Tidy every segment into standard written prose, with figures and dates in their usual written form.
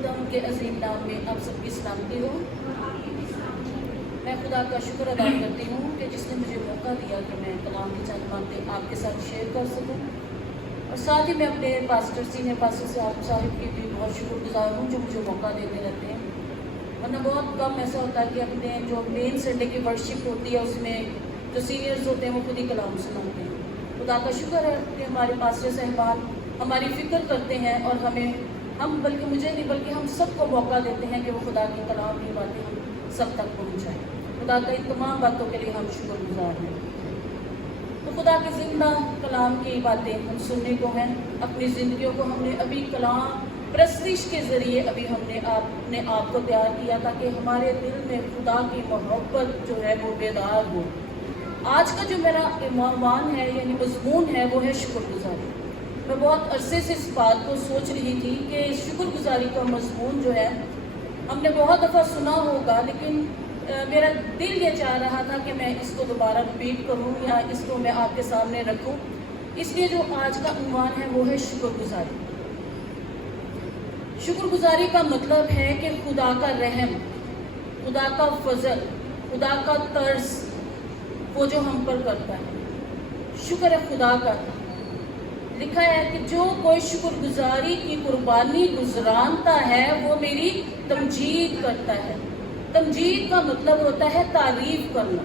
خدا ان کے عظیم نام میں آپ سب کی سلامتی ہو۔ میں خدا کا شکر ادا کرتی ہوں کہ جس نے مجھے موقع دیا کہ میں کلام کی چند باتیں آپ کے ساتھ شیئر کر سکوں، اور ساتھ ہی میں اپنے پاسٹر سینئر پاسٹر صاحب کی بھی بہت شکر گزار ہوں جو مجھے موقع دیتے رہتے ہیں، ورنہ بہت کم ایسا ہوتا ہے کہ اپنے جو مین سنڈے کی ورشپ ہوتی ہے اس میں جو سینئرز ہوتے ہیں وہ خود ہی کلام سناتے ہیں۔ خدا کا شکر ہے کہ ہمارے پاسٹر صاحبان ہماری فکر کرتے ہیں اور بلکہ مجھے نہیں بلکہ ہم سب کو موقع دیتے ہیں کہ وہ خدا کی کلام کی باتیں ہم سب تک پہنچائیں۔ خدا کا ان تمام باتوں کے لیے ہم شکر گزار ہیں۔ تو خدا کی زندہ کلام کی باتیں ہم سننے کو ہیں، اپنی زندگیوں کو ہم نے ابھی کلام پرستش کے ذریعے ہم نے اپنے آپ کو تیار کیا تاکہ ہمارے دل میں خدا کی محبت جو ہے وہ بیدار ہو۔ آج کا جو میرا عنوان ہے یعنی مضمون ہے وہ ہے شکر گزاری۔ میں بہت عرصے سے اس بات کو سوچ رہی تھی کہ شکر گزاری کا مضمون جو ہے ہم نے بہت دفعہ سنا ہوگا، لیکن میرا دل یہ چاہ رہا تھا کہ میں اس کو دوبارہ ریپیٹ کروں یا اس کو میں آپ کے سامنے رکھوں، اس لیے جو آج کا عنوان ہے وہ ہے شکر گزاری۔ شکر گزاری کا مطلب ہے کہ خدا کا رحم، خدا کا فضل، خدا کا طرز وہ جو ہم پر کرتا ہے۔ شکر ہے خدا کا۔ لکھا ہے کہ جو کوئی شکر گزاری کی قربانی گزرانتا ہے وہ میری تمجید کرتا ہے۔ تمجید کا مطلب ہوتا ہے تعریف کرنا،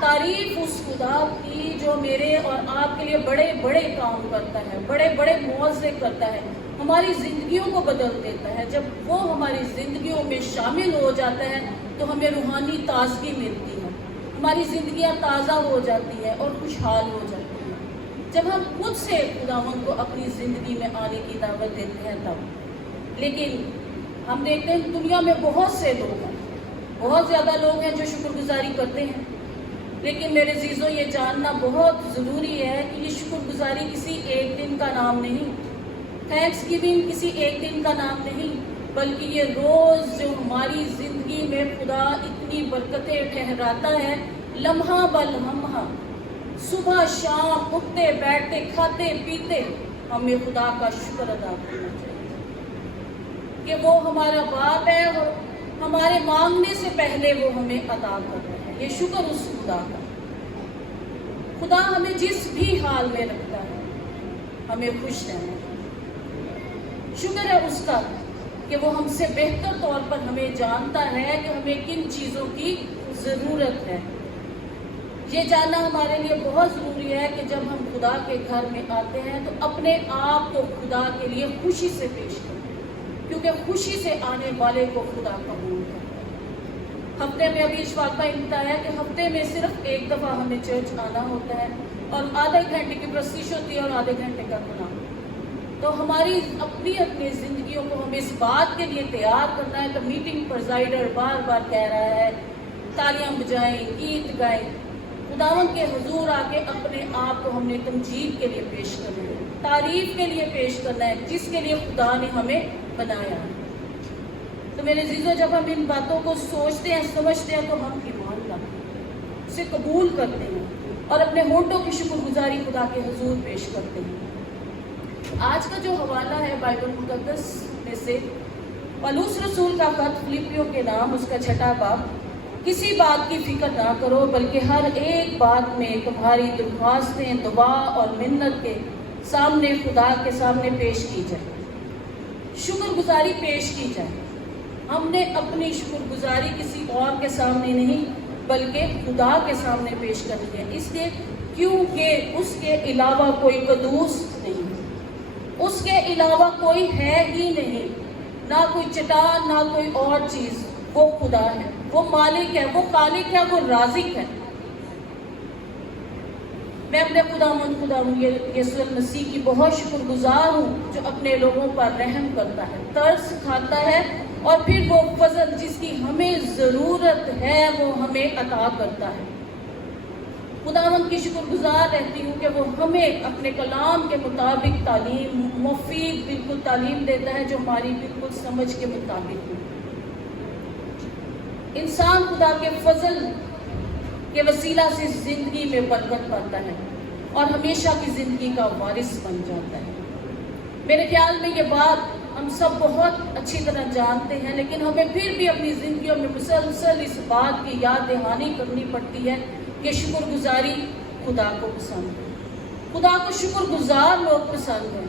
تعریف اس خدا کی جو میرے اور آپ کے لیے بڑے بڑے کام کرتا ہے، بڑے بڑے معجزے کرتا ہے، ہماری زندگیوں کو بدل دیتا ہے۔ جب وہ ہماری زندگیوں میں شامل ہو جاتا ہے تو ہمیں روحانی تازگی ملتی ہے، ہماری زندگیاں تازہ ہو جاتی ہے اور خوشحال ہو جاتی ہیں۔ جب ہم خود سے خداوند کو اپنی زندگی میں آنے کی دعوت دیتے ہیں تب۔ لیکن ہم دیکھتے ہیں دنیا میں بہت سے لوگ ہیں، بہت زیادہ لوگ ہیں جو شکر گزاری کرتے ہیں، لیکن میرے عزیزوں یہ جاننا بہت ضروری ہے کہ یہ شکر گزاری کسی ایک دن کا نام نہیں، تھینکس گیونگ کسی ایک دن کا نام نہیں، بلکہ یہ روز جو ہماری زندگی میں خدا اتنی برکتیں ٹھہراتا ہے، لمحہ بلمحہ، صبح شام، اٹھتے بیٹھتے کھاتے پیتے ہمیں خدا کا شکر ادا کرنا چاہیے کہ وہ ہمارا باپ ہے اور ہمارے مانگنے سے پہلے وہ ہمیں عطا کر رہا ہے۔ یہ شکر اس خدا کا۔ خدا ہمیں جس بھی حال میں رکھتا ہے ہمیں خوش رہنا ہے۔ شکر ہے اس کا کہ وہ ہم سے بہتر طور پر ہمیں جانتا ہے کہ ہمیں کن چیزوں کی ضرورت ہے۔ یہ جاننا ہمارے لیے بہت ضروری ہے کہ جب ہم خدا کے گھر میں آتے ہیں تو اپنے آپ کو خدا کے لیے خوشی سے پیش کریں، کیونکہ خوشی سے آنے والے کو خدا قبول کرتا ہے۔ ہفتے میں ابھی اشفاق کا امتحان ہے کہ ہفتے میں صرف ایک دفعہ ہمیں چرچ آنا ہوتا ہے اور آدھے گھنٹے کی پرستش ہوتی ہے اور آدھے گھنٹے کا کلام۔ تو ہماری اپنی زندگیوں کو ہمیں اس بات کے لیے تیار کرنا ہے کہ میٹنگ پرزائڈر بار بار کہہ رہا ہے تالیاں بجائیں، گیت گائیں، خداوند کے حضور آ کے اپنے آپ کو ہم نے تمجید کے لیے پیش کرنا ہے، تعریف کے لیے پیش کرنا ہے جس کے لیے خدا نے ہمیں بنایا ہے۔ تو میرے عزیزوں جب ہم ان باتوں کو سوچتے ہیں سمجھتے ہیں تو ہم ایمان لاتے ہیں، اسے قبول کرتے ہیں اور اپنے ہونٹوں کی شکر گزاری خدا کے حضور پیش کرتے ہیں۔ آج کا جو حوالہ ہے بائبل مقدس میں سے پالوس رسول کا خط فلپیوں کے نام، اس کا 6واں باب، کسی بات کی فکر نہ کرو بلکہ ہر ایک بات میں تمہاری درخواستیں دعا اور منت کے سامنے خدا کے سامنے پیش کی جائے، شکر گزاری پیش کی جائے۔ ہم نے اپنی شکر گزاری کسی اور کے سامنے نہیں بلکہ خدا کے سامنے پیش کرنی ہے، اس لیے کیونکہ اس کے علاوہ کوئی قدوس نہیں، اس کے علاوہ کوئی ہے ہی نہیں، نہ کوئی چٹان نہ کوئی اور چیز، وہ خدا ہے، وہ مالک ہے، وہ خالق ہے، وہ رازق ہے۔ میں اپنے خداوند یسوع المسیح کی بہت شکر گزار ہوں جو اپنے لوگوں پر رحم کرتا ہے، ترس کھاتا ہے اور پھر وہ فضل جس کی ہمیں ضرورت ہے وہ ہمیں عطا کرتا ہے۔ خداوند کی شکر گزار رہتی ہوں کہ وہ ہمیں اپنے کلام کے مطابق تعلیم، مفید بالکل تعلیم دیتا ہے جو ہماری بالکل سمجھ کے مطابق ہو۔ انسان خدا کے فضل کے وسیلہ سے زندگی میں برکت پاتا ہے اور ہمیشہ کی زندگی کا وارث بن جاتا ہے۔ میرے خیال میں یہ بات ہم سب بہت اچھی طرح جانتے ہیں، لیکن ہمیں پھر بھی اپنی زندگیوں میں مسلسل اس بات کی یاد دہانی کرنی پڑتی ہے کہ شکر گزاری خدا کو پسند ہے۔ خدا کو شکر گزار لوگ پسند ہیں۔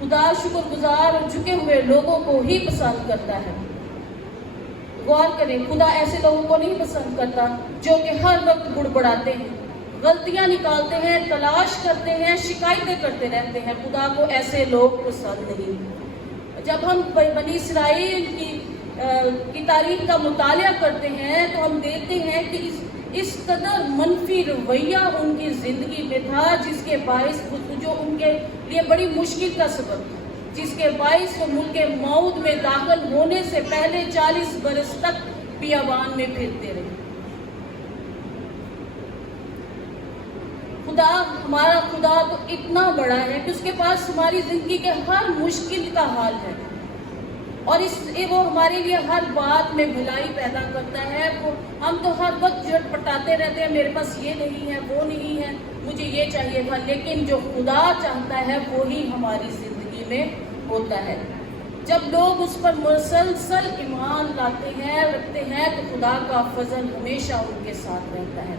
خدا شکر گزار اور جھکے ہوئے لوگوں کو ہی پسند کرتا ہے۔ غور کریں، خدا ایسے لوگوں کو نہیں پسند کرتا جو کہ ہر وقت بڑبڑاتے ہیں، غلطیاں نکالتے ہیں، تلاش کرتے ہیں، شکایتیں کرتے رہتے ہیں۔ خدا کو ایسے لوگ پسند نہیں۔ جب ہم بنی اسرائیل کی تاریخ کا مطالعہ کرتے ہیں تو ہم دیکھتے ہیں کہ اس قدر منفی رویہ ان کی زندگی میں تھا، جس کے باعث جو ان کے لیے بڑی مشکل کا سبب تھا، جس کے باعث وہ ملک موعود میں داخل ہونے سے پہلے 40 برس تک بیابان میں پھرتے رہے۔ ہمارا خدا تو اتنا بڑا ہے کہ اس کے پاس ہماری زندگی کے ہر مشکل کا حل ہے، اور وہ ہمارے لیے ہر بات میں بھلائی پیدا کرتا ہے۔ ہم تو ہر وقت جھٹ پٹاتے رہتے ہیں، میرے پاس یہ نہیں ہے، وہ نہیں ہے، مجھے یہ چاہیے تھا، لیکن جو خدا چاہتا ہے وہی ہماری زندگی میں ہوتا ہے۔ جب لوگ اس پر مسلسل ایمان لاتے ہیں، رکھتے ہیں، تو خدا کا فضل ہمیشہ ان کے ساتھ رہتا ہے۔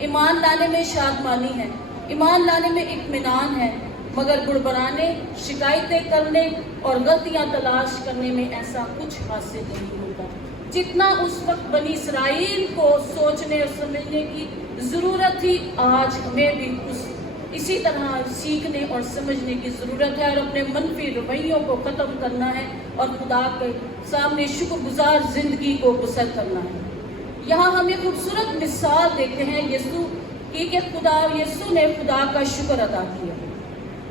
ایمان لانے میں شادمانی ہے، ایمان لانے میں اطمینان ہے، مگر بڑبڑانے، شکایتیں کرنے اور غلطیاں تلاش کرنے میں ایسا کچھ حاصل نہیں ہوتا جتنا اس وقت بنی اسرائیل کو سوچنے اور سمجھنے کی ضرورت تھی۔ آج ہمیں بھی اسی طرح سیکھنے اور سمجھنے کی ضرورت ہے، اور اپنے منفی رویوں کو ختم کرنا ہے اور خدا کے سامنے شکر گزار زندگی کو بسر کرنا ہے۔ یہاں ہم ایک خوبصورت مثال دیکھتے ہیں یسوع کی کہ یسوع نے خدا کا شکر ادا کیا۔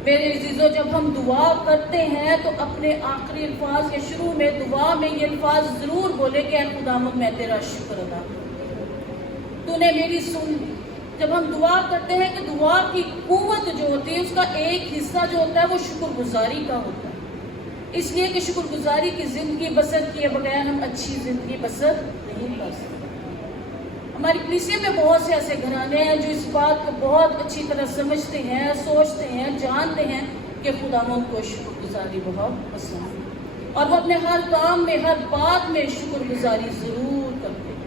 میرے عزیزو، جب ہم دعا کرتے ہیں تو اپنے آخری الفاظ کے شروع میں دعا میں یہ الفاظ ضرور بولے کہ اے خداوند میں تیرا شکر ادا کروں، تو نے میری سن لی۔ جب ہم دعا کرتے ہیں کہ دعا کی قوت جو ہوتی ہے اس کا ایک حصہ جو ہوتا ہے وہ شکر گزاری کا ہوتا ہے، اس لیے کہ شکر گزاری کی زندگی بسر کیے بغیر ہم اچھی زندگی بسر نہیں کر سکتے۔ ہماری کلیسیا میں بہت سے ایسے گھرانے ہیں جو اس بات کو بہت اچھی طرح سمجھتے ہیں، سوچتے ہیں، جانتے ہیں کہ خداوند کو شکر گزاری بہت پسند ہے، اور وہ اپنے ہر کام میں، ہر بات میں شکر گزاری ضرور کرتے ہیں،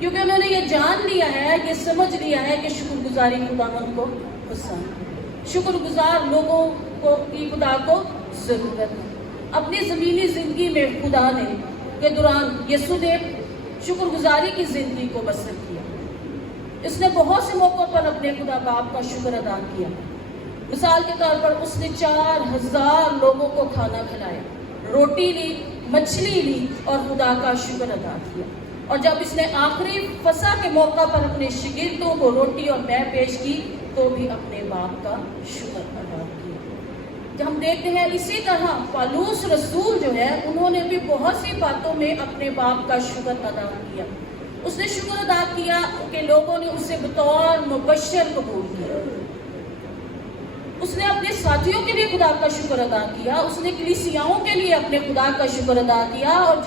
کیونکہ انہوں نے یہ جان لیا ہے، یہ سمجھ لیا ہے کہ شکر گزاری خداوند کو پسند ہے۔ شکر گزار لوگوں کی خدا کو ضرورت ہے۔ اپنی زمینی زندگی میں خدا نے کے دوران یسوع نے شکر گزاری کی زندگی کو بسر کیا۔ اس نے بہت سے موقعوں پر اپنے خدا باپ کا شکر ادا کیا۔ مثال کے طور پر اس نے 4000 لوگوں کو کھانا کھلایا، روٹی لی، مچھلی لی اور خدا کا شکر ادا کیا۔ اور جب اس نے آخری فسح کے موقع پر اپنے شاگردوں کو روٹی اور مے پیش کی تو بھی اپنے باپ کا شکر ادا کیا۔ ہم دیکھتے ہیں اسی طرح پالوس رسول جو ہے انہوں نے بھی بہت سی باتوں میں اپنے باپ کا شکر ادا کیا۔ اس نے شکر ادا کیا کہ لوگوں نے اسے بطور مبشر قبول کیا۔ اس نے اپنے ساتھیوں کے لیے خدا کا شکر ادا کیا، اس نے کلیسیاؤں کے لیے اپنے خدا کا شکر ادا کیا، اور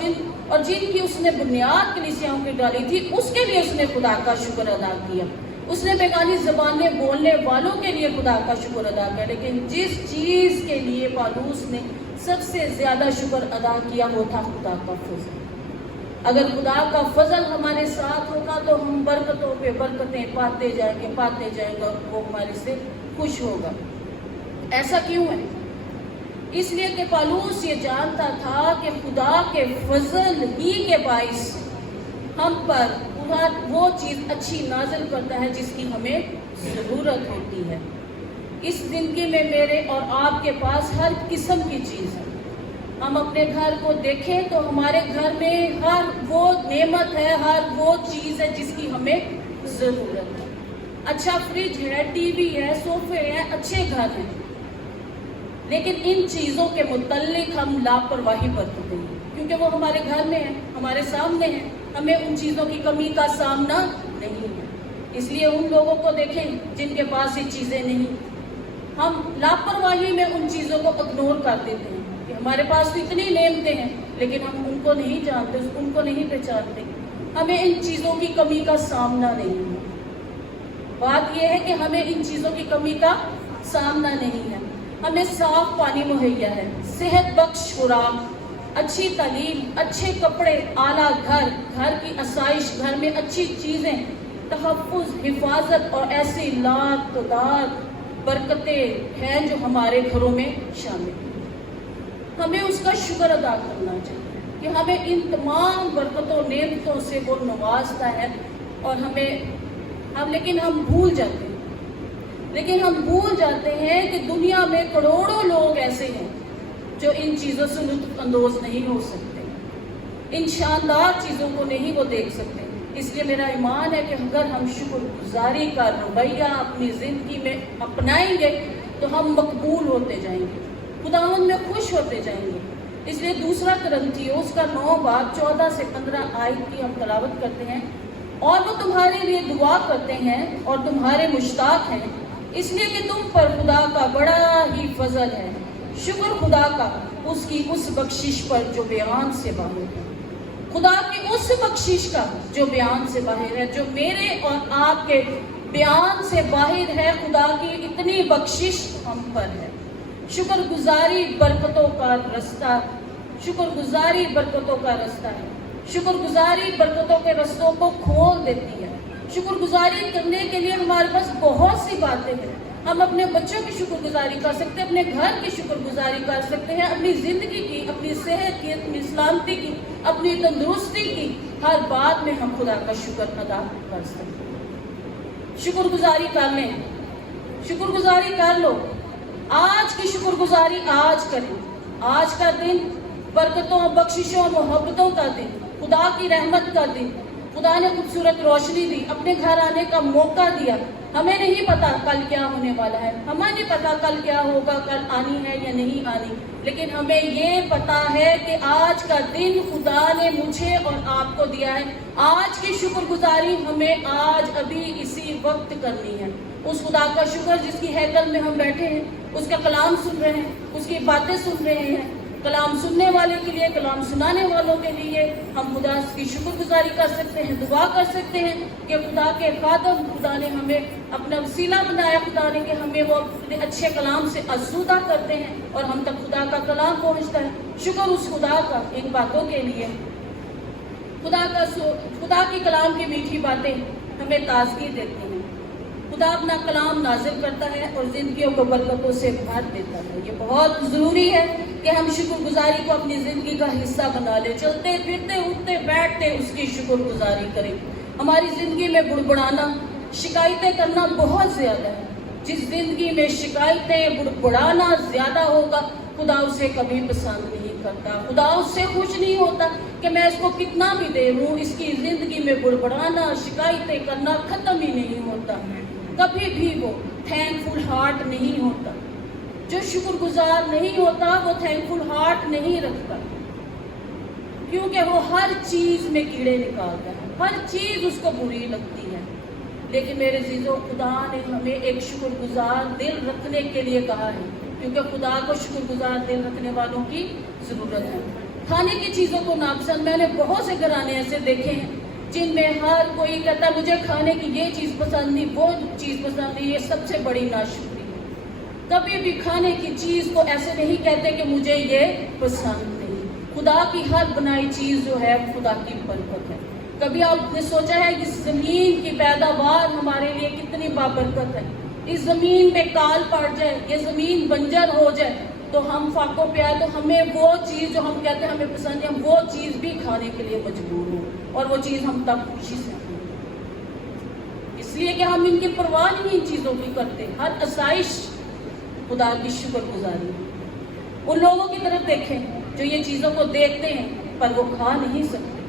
جن کی اس نے بنیاد کلیسیاؤں کی ڈالی تھی اس کے لیے اس نے خدا کا شکر ادا کیا۔ اس نے بیگانی زبانیں بولنے والوں کے لیے خدا کا شکر ادا کیا، لیکن جس چیز کے لیے پالوس نے سب سے زیادہ شکر ادا کیا وہ تھا خدا کا فضل۔ اگر خدا کا فضل ہمارے ساتھ ہوگا تو ہم برکتوں پہ برکتیں پاتے جائیں گے اور وہ ہمارے سے خوش ہوگا۔ ایسا کیوں ہے؟ اس لیے کہ پالوس یہ جانتا تھا کہ خدا کے فضل ہی کے باعث ہم پر وہ چیز اچھی نازل کرتا ہے جس کی ہمیں ضرورت ہوتی ہے۔ اس زندگی میں میرے اور آپ کے پاس ہر قسم کی چیز ہے۔ ہم اپنے گھر کو دیکھیں تو ہمارے گھر میں ہر وہ نعمت ہے، ہر وہ چیز ہے جس کی ہمیں ضرورت ہے۔ اچھا فریج ہے، ٹی وی ہے، صوفے ہیں، اچھے گھر ہیں، لیکن ان چیزوں کے متعلق ہم لاپرواہی برتتے ہیں کیونکہ وہ ہمارے گھر میں ہیں، ہمارے سامنے ہیں، ہمیں ان چیزوں کی کمی کا سامنا نہیں ہے۔ اس لیے ان لوگوں کو دیکھیں جن کے پاس یہ چیزیں نہیں، ہم لاپرواہی میں ان چیزوں کو اگنور کر دیتے ہیں کہ ہمارے پاس تو اتنی نعمتیں ہیں لیکن ہم ان کو نہیں جانتے، ان کو نہیں پہچانتے، ہمیں ان چیزوں کی کمی کا سامنا نہیں ہے۔ بات یہ ہے کہ ہمیں ان چیزوں کی کمی کا سامنا نہیں ہے۔ ہمیں صاف پانی مہیا ہے، صحت بخش خوراک، اچھی تعلیم، اچھے کپڑے، اعلیٰ گھر کی آسائش، گھر میں اچھی چیزیں، تحفظ، حفاظت اور ایسی لاکھ تعداد برکتیں ہیں جو ہمارے گھروں میں شامل ہیں۔ ہمیں اس کا شکر ادا کرنا چاہیے کہ ہمیں ان تمام برکتوں نعمتوں سے وہ نوازتا ہے، اور لیکن ہم بھول جاتے ہیں کہ دنیا میں کروڑوں لوگ ایسے ہیں جو ان چیزوں سے لطف اندوز نہیں ہو سکتے، ان شاندار چیزوں کو نہیں وہ دیکھ سکتے۔ اس لیے میرا ایمان ہے کہ اگر ہم شکر گزاری کا رویہ اپنی زندگی میں اپنائیں گے تو ہم مقبول ہوتے جائیں گے، خداوند میں خوش ہوتے جائیں گے۔ اس لیے دوسرا کرنتھیوس کا 9 باب 14 سے 15 آیت کی ہم تلاوت کرتے ہیں، اور وہ تمہارے لیے دعا کرتے ہیں اور تمہارے مشتاق ہیں، اس لیے کہ تم پر خدا کا بڑا ہی فضل ہے۔ شکر خدا کا اس کی اس بخشش پر جو بیان سے باہر ہے، خدا کی اس بخشش کا جو بیان سے باہر ہے، جو میرے اور آپ کے بیان سے باہر ہے۔ خدا کی اتنی بخشش ہم پر ہے۔ شکر گزاری برکتوں کا رستہ، شکر گزاری برکتوں کا رستہ ہے۔ شکر گزاری برکتوں کے رستوں کو کھول دیتی ہے۔ شکر گزاری کرنے کے لیے ہمارے پاس بہت سی باتیں ہیں۔ ہم اپنے بچوں کی شکر گزاری کر سکتے ہیں، اپنے گھر کی شکر گزاری کر سکتے ہیں، اپنی زندگی کی، اپنی صحت کی، اپنی سلامتی کی، اپنی تندرستی کی، ہر بات میں ہم خدا کا شکر ادا کر سکتے ہیں۔ شکر گزاری کر لیں، شکر گزاری کر لو۔ آج کی شکر گزاری آج کریں۔ آج کا دن برکتوں، بخششوں، محبتوں کا دن، خدا کی رحمت کا دن۔ خدا نے خوبصورت روشنی دی، اپنے گھر آنے کا موقع دیا۔ ہمیں نہیں پتا کل کیا ہونے والا ہے، ہمیں نہیں پتا کل کیا ہوگا، کل آنی ہے یا نہیں آنی، لیکن ہمیں یہ پتا ہے کہ آج کا دن خدا نے مجھے اور آپ کو دیا ہے۔ آج کی شکر گزاری ہمیں آج ابھی اسی وقت کرنی ہے۔ اس خدا کا شکر جس کی ہیکل میں ہم بیٹھے ہیں، اس کا کلام سن رہے ہیں، اس کی باتیں سن رہے ہیں۔ کلام سننے والے کے لیے، کلام سنانے والوں کے لیے ہم خدا کی شکر گزاری کر سکتے ہیں، دعا کر سکتے ہیں کہ خدا کے خادم، خدا نے ہمیں اپنا وسیلہ بنایا، خدا نے کہ ہمیں وہ اپنے اچھے کلام سے آسودہ کرتے ہیں اور ہم تک خدا کا کلام پہنچتا ہے۔ شکر اس خدا کا ان باتوں کے لیے۔ خدا کی کلام کی میٹھی باتیں ہمیں تازگی دیتی ہیں۔ خدا اپنا کلام نازل کرتا ہے اور زندگیوں کو برکتوں سے بھر دیتا ہے۔ یہ بہت ضروری ہے کہ ہم شکر گزاری کو اپنی زندگی کا حصہ بنا لیں، چلتے پھرتے اٹھتے بیٹھتے اس کی شکر گزاری کریں۔ ہماری زندگی میں بڑبڑانا، شکایتیں کرنا بہت زیادہ ہے۔ جس زندگی میں شکایتیں، بڑبڑانا زیادہ ہوگا، خدا اسے کبھی پسند نہیں کرتا، خدا اس سے خوش نہیں ہوتا کہ میں اس کو کتنا بھی دے دوں، اس کی زندگی میں بڑبڑانا، شکایتیں کرنا ختم ہی نہیں ہوتا، کبھی بھی وہ تھینک فل ہارٹ نہیں ہوتا۔ جو شکر گزار نہیں ہوتا وہ تھینک فل ہارٹ نہیں رکھتا، کیونکہ وہ ہر چیز میں کیڑے نکالتا ہے، ہر چیز اس کو بری لگتی ہے۔ لیکن میرے عزیزو، خدا نے ہمیں ایک شکر گزار دل رکھنے کے لیے کہا ہے، کیونکہ خدا کو شکر گزار دل رکھنے والوں کی ضرورت ہے۔ کھانے کی چیزوں کو ناپسند، میں نے بہت سے گھرانے ایسے دیکھے ہیں جن میں ہر کوئی کہتا ہے مجھے کھانے کی یہ چیز پسند نہیں، وہ چیز پسند نہیں۔ یہ سب سے بڑی ناشکری ہے۔ کبھی بھی کھانے کی چیز کو ایسے نہیں کہتے کہ مجھے یہ پسند نہیں۔ خدا کی ہر بنائی چیز جو ہے خدا کی برکت ہے۔ کبھی آپ نے سوچا ہے کہ زمین کی پیداوار ہمارے لیے کتنی بابرکت ہے؟ اس زمین میں کال پڑ جائے، یہ زمین بنجر ہو جائے تو ہم فاقوں پہ آئے تو ہمیں وہ چیز جو ہم کہتے ہیں ہمیں پسند ہے، ہم وہ چیز بھی کھانے کے لیے مجبور ہوں، اور وہ چیز ہم تب خوشی سے کھائیں، اس لیے کہ ہم ان کی پرواہ نہیں ان چیزوں کی کرتے۔ ہر آسائش خدا کی شکر گزاری۔ ان لوگوں کی طرف دیکھیں جو یہ چیزوں کو دیکھتے ہیں پر وہ کھا نہیں سکتے۔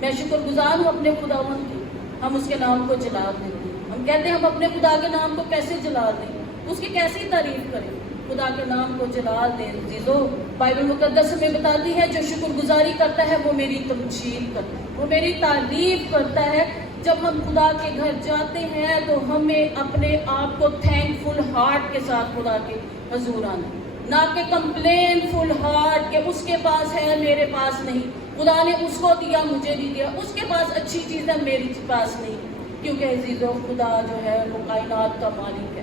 میں شکر گزار ہوں اپنے خداوند کی، ہم اس کے نام کو جلال دیتے ہیں۔ ہم کہتے ہیں ہم اپنے خدا کے نام کو کیسے جلال دیں، اس کی کیسی تعریف کریں۔ خدا کے نام کو جلال دیں عزیزو۔ بائبل مقدس میں بتاتی ہے جو شکر گزاری کرتا ہے وہ میری تمجید کرتا ہے، وہ میری تعریف کرتا ہے۔ جب ہم خدا کے گھر جاتے ہیں تو ہمیں اپنے آپ کو تھینک فل ہارٹ کے ساتھ خدا کے حضور آنا، نہ کہ کمپلین فل ہارٹ کہ اس کے پاس ہے میرے پاس نہیں، خدا نے اس کو دیا مجھے نہیں دیا، اس کے پاس اچھی چیز ہے میرے پاس نہیں۔ کیونکہ عزیزو خدا جو ہے وہ کائنات کا مالک ہے،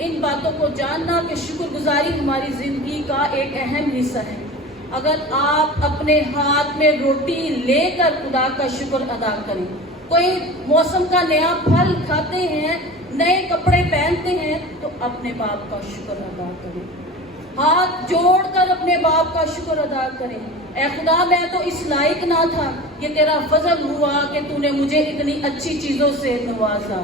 ان باتوں کو جاننا کہ شکر گزاری ہماری زندگی کا ایک اہم حصہ ہے۔ اگر آپ اپنے ہاتھ میں روٹی لے کر خدا کا شکر ادا کریں، کوئی موسم کا نیا پھل کھاتے ہیں، نئے کپڑے پہنتے ہیں، تو اپنے باپ کا شکر ادا کریں، ہاتھ جوڑ کر اپنے باپ کا شکر ادا کریں۔ اے خدا، میں تو اس لائق نہ تھا، یہ تیرا فضل ہوا کہ تو نے مجھے اتنی اچھی چیزوں سے نوازا۔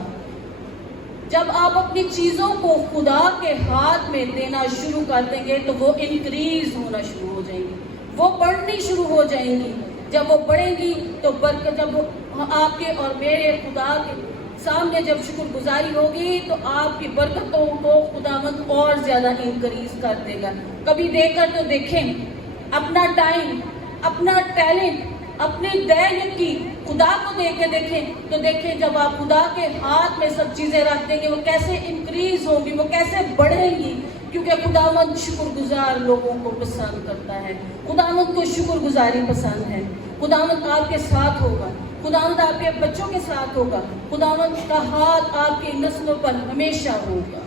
جب آپ اپنی چیزوں کو خدا کے ہاتھ میں دینا شروع کر دیں گے تو وہ انکریز ہونا شروع ہو جائیں گی، وہ بڑھنی شروع ہو جائیں گی۔ جب وہ بڑھیں گی تو برکت، جب آپ کے اور میرے خدا کے سامنے جب شکر گزاری ہوگی تو آپ کی برکتوں کو خداوند اور زیادہ انکریز کر دے گا۔ کبھی دے کر تو دیکھیں، اپنا ٹائم، اپنا ٹیلنٹ، اپنی دینکی خدا کو دے کے دیکھیں، تو دیکھیں جب آپ خدا کے ہاتھ میں سب چیزیں رکھ دیں گے وہ کیسے انکریز ہوں گی، وہ کیسے بڑھیں گی، کیونکہ خداوند شکر گزار لوگوں کو پسند کرتا ہے۔ خداوند کو شکر گزاری پسند ہے۔ خداوند آپ کے ساتھ ہوگا، خداوند آپ کے بچوں کے ساتھ ہوگا، خداوند کا ہاتھ آپ کی نسلوں پر ہمیشہ ہوگا۔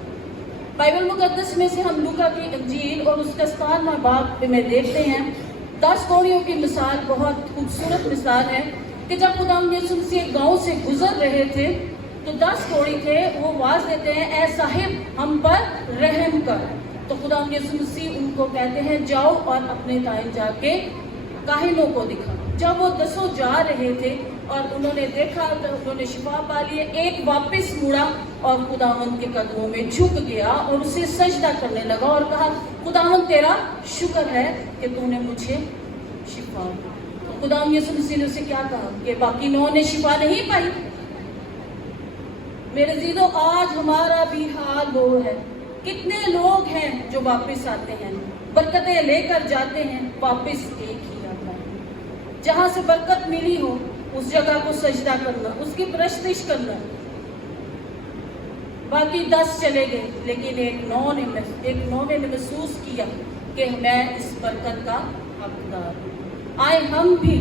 بائبل مقدس میں سے ہم لوکا کی انجیل اور اس کا 17واں باب میں دیکھتے ہیں 10 کوڑیوں کی مثال، بہت خوبصورت مثال ہے کہ جب خداوند یسوع مسیح گاؤں سے گزر رہے تھے تو 10 کوڑی تھے، وہ آواز دیتے ہیں، اے صاحب ہم پر رحم کر۔ تو خداوند یسوع مسیح ان کو کہتے ہیں، جاؤ اور اپنے دائیں جا کے کاہنوں کو دکھا۔ جب وہ 10 جا رہے تھے اور انہوں نے دیکھا تو انہوں نے شفا پا لی، ایک واپس مڑا اور خداوند کے قدموں میں جھک گیا اور اسے سجدہ کرنے لگا اور کہا، خداوند تیرا شکر ہے کہ تو نے مجھے شفا دی۔ تو خداوند یسوع مسیح نے اسے کیا کہا کہ باقی 9 نے شفا نہیں پائی؟ میرے عزیزو، آج ہمارا بھی حال وہ ہے۔ کتنے لوگ ہیں جو واپس آتے ہیں، برکتیں لے کر جاتے ہیں، واپس ایک ہی آتا ہے۔ جہاں سے برکت ملی ہو اس جگہ کو سجدہ کرنا، اس کی پرستش کرنا۔ باقی 10 چلے گئے لیکن ایک نویں نے محسوس کیا کہ میں اس برکت کا حقدار ہوں۔ آئے ہم بھی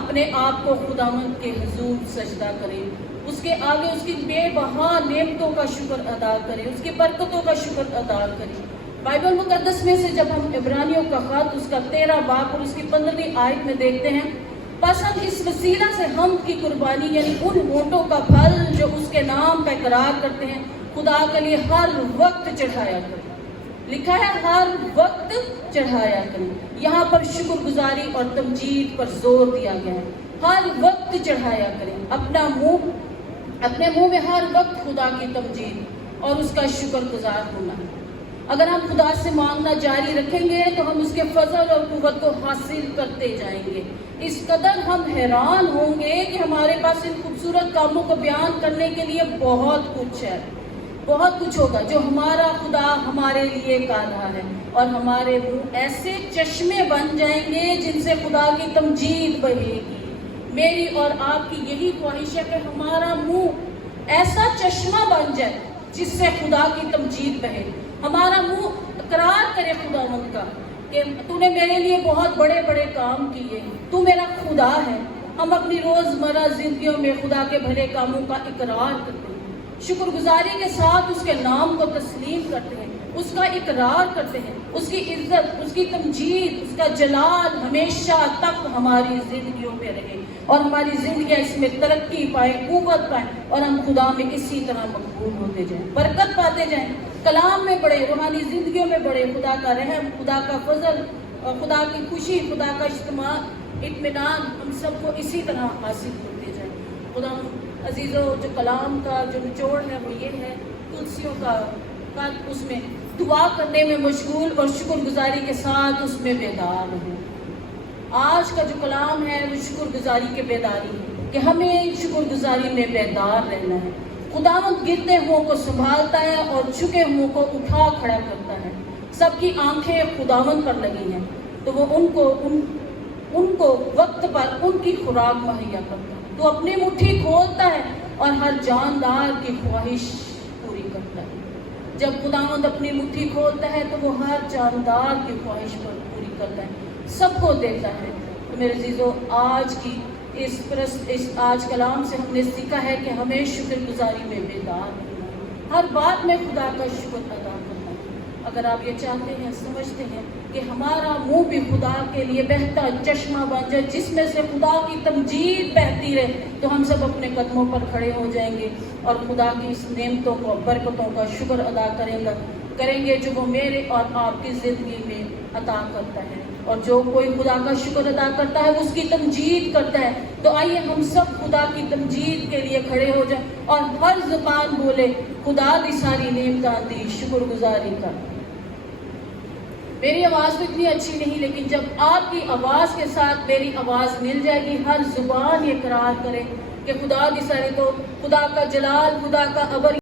اپنے آپ کو خداوند کے حضور سجدہ کریں، اس کے آگے اس کی بے بہا نعمتوں کا شکر ادا کریں، اس کی برکتوں کا شکر ادا کریں۔ بائبل مقدس میں سے جب ہم عبرانیوں کا خط اس کا 13 باب اور اس کی 15ویں آیت میں دیکھتے ہیں، بس ہم اس وسیلہ سے ہم کی قربانی یعنی ان ہونٹوں کا پھل جو اس کے نام کا اقرار کرتے ہیں خدا کے لیے ہر وقت چڑھایا کریں۔ لکھا ہے ہر وقت چڑھایا کریں۔ یہاں پر شکر گزاری اور تمجید پر زور دیا گیا ہے، ہر وقت چڑھایا کریں۔ اپنے منہ میں ہر وقت خدا کی تمجید اور اس کا شکر گزار ہونا ہے۔ اگر ہم خدا سے مانگنا جاری رکھیں گے تو ہم اس کے فضل اور قوت کو حاصل کرتے جائیں گے۔ اس قدر ہم حیران ہوں گے کہ ہمارے پاس ان خوبصورت کاموں کو بیان کرنے کے لیے بہت کچھ ہے، بہت کچھ ہوگا جو ہمارا خدا ہمارے لیے کر رہا ہے، اور ہمارے منہ ایسے چشمے بن جائیں گے جن سے خدا کی تمجید بہے گی۔ میری اور آپ کی یہی خواہش ہے کہ ہمارا منہ ایسا چشمہ بن جائے جس سے خدا کی تمجید بہے، ہمارا منہ اقرار کرے خداوند کا کہ تو نے میرے لیے بہت بڑے بڑے کام کیے، تو میرا خدا ہے۔ ہم اپنی روزمرہ زندگیوں میں خدا کے بھلے کاموں کا اقرار کرتے ہیں، شکر گزاری کے ساتھ اس کے نام کو تسلیم کرتے ہیں، اس کا اقرار کرتے ہیں، اس کی عزت، اس کی تمجید، اس کا جلال ہمیشہ تک ہماری زندگیوں میں رہے اور ہماری زندگیاں اس میں ترقی پائیں، قوت پائیں اور ہم خدا میں اسی طرح مقبول ہوتے جائیں، برکت پاتے جائیں، کلام میں بڑھے، روحانی زندگیوں میں بڑھے، خدا کا رحم، خدا کا فضل، خدا کی خوشی، خدا کا اجتماع، اطمینان ہم سب کو اسی طرح حاصل ہوتے جائیں۔ خدا عزیزو، جو کلام کا جو نچوڑ ہے وہ یہ ہے، تلسیوں کا اس میں دعا کرنے میں مشغول اور شکر گزاری کے ساتھ اس میں بیدار رہو۔ آج کا جو کلام ہے وہ شکر گزاری کے بیداری ہے کہ ہمیں شکر گزاری میں بیدار رہنا ہے۔ خداوند گرتے ہوں کو سنبھالتا ہے اور جھکے ہوں کو اٹھا کھڑا کرتا ہے۔ سب کی آنکھیں خداوند پر لگی ہیں تو وہ ان کو وقت پر ان کی خوراک مہیا کرتا ہے۔ تو اپنی مٹھی کھولتا ہے اور ہر جاندار کی خواہش پوری کرتا ہے۔ جب خداوند اپنی مٹھی کھولتا ہے تو وہ ہر جاندار کی خواہش پر پوری کرتا ہے، سب کو دیتا ہے۔ تو میرے عزیزو، آج کی آج کلام سے ہم نے سیکھا ہے کہ ہمیں شکر گزاری میں بیدار رہنا ہے، ہر بات میں خدا کا شکر ادا کرنا ہے۔ اگر آپ یہ چاہتے ہیں، سمجھتے ہیں کہ ہمارا منہ بھی خدا کے لیے بہتا چشمہ بن جائے، جس میں سے خدا کی تمجید بہتی رہے، تو ہم سب اپنے قدموں پر کھڑے ہو جائیں گے اور خدا کی اس نعمتوں کو، برکتوں کا شکر ادا کریں گے جو وہ میرے اور آپ کی زندگی میں عطا کرتا ہے۔ اور جو کوئی خدا کا شکر ادا کرتا ہے وہ اس کی تمجید کرتا ہے۔ تو آئیے ہم سب خدا کی تمجید کے لیے کھڑے ہو جائیں اور ہر زبان بولے، خدا دی ساری نعمتاں دی شکر گزاری کر۔ میری آواز تو اتنی اچھی نہیں، لیکن جب آپ کی آواز کے ساتھ میری آواز مل جائے گی، ہر زبان یہ اقرار کرے کہ خدا دی ساری، تو خدا کا جلال، خدا کا ابر